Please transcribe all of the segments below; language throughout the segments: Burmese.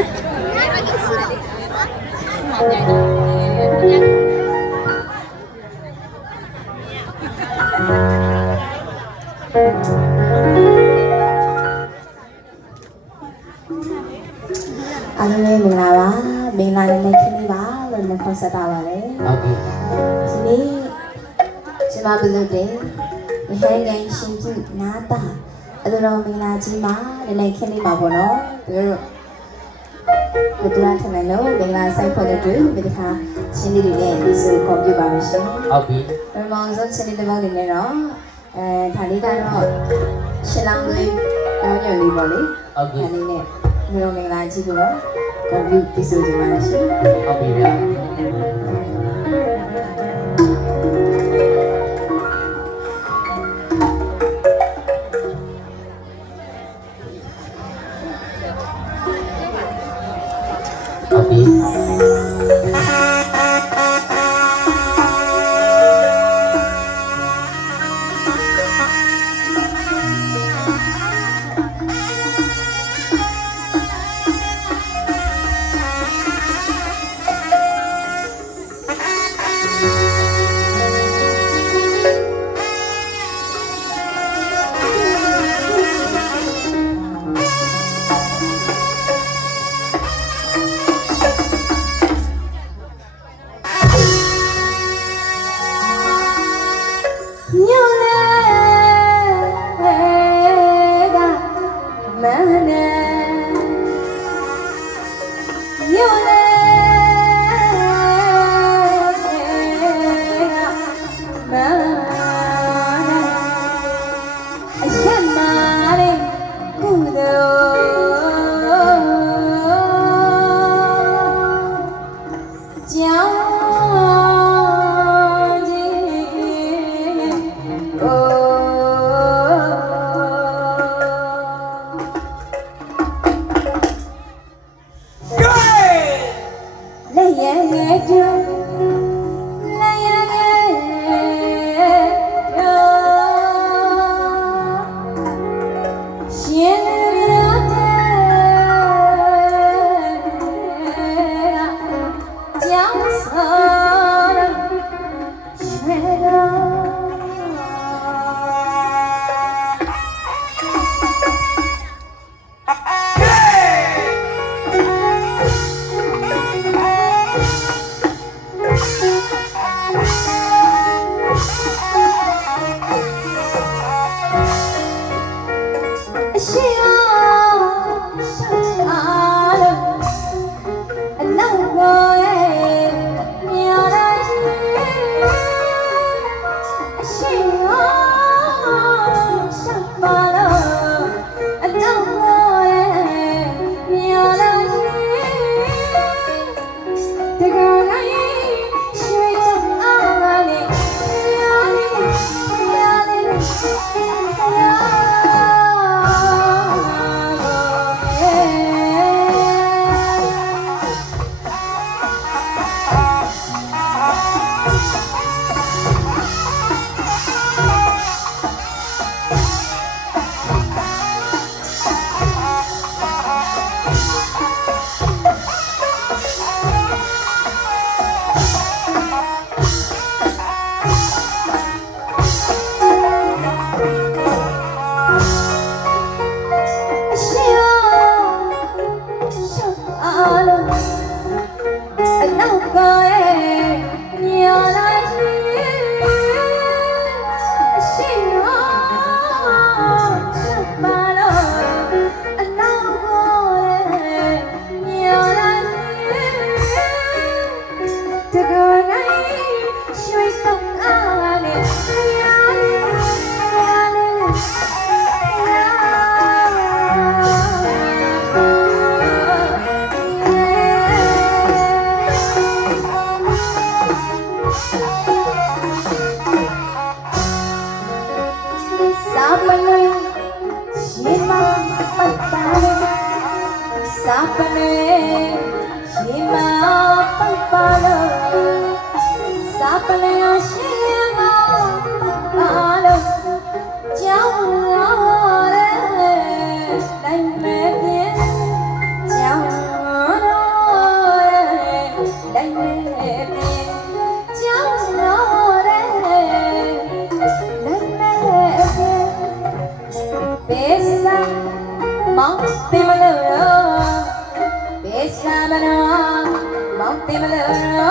အားလုံးပဲမင်္ဂလာပါမင်္ဂလာနဲ့ခင်းလေးပါလို့လည်းခေါ်ဆက်တာပါလေဟုတ်ကဲ့ဒီနေ့ကျွန်မပြုလုပ်တဲ့မဟန်ကန်ရှင်ပြုနာတာအတော်တော်မင်္ဂလာကြီးမှာလည်းလည်းခင်းလေးပါပေါ့နော် သူတို့ဘုရားထမယ်လို့မင်္ဂလာဆိုင်ဖို့တဲ့တွေ့ဒီတစ်ခါချင်းလေးတွေနဲ့ဒီဆိုကွန်ပျူတာပါရှင်ဟုတ်ပြီပထမဆုံးချင်းလေးတစ်ပုဒ်နေနဲ့တော့အဲဒါလေးကတော့ရှင်းလောင်းသွင်းအောင်းညွန်လေးပေါ့လေဟုတ်ကဲ့ဒါလေးနဲ့ဘယ်လိုမင်္ဂလာကြီးကိုတော့ကွန်ပျူတာဒီဆိုကြပါရှင်ဟုတ်ပြီဗျာ ညော مقتي ملولا بيسا ملولا مقتي ملولا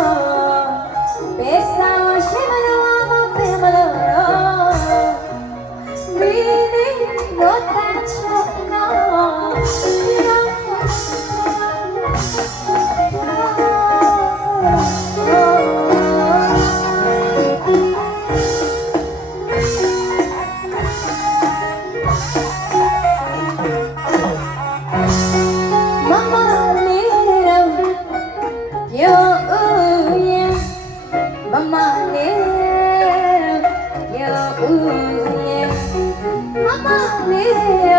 Yeah.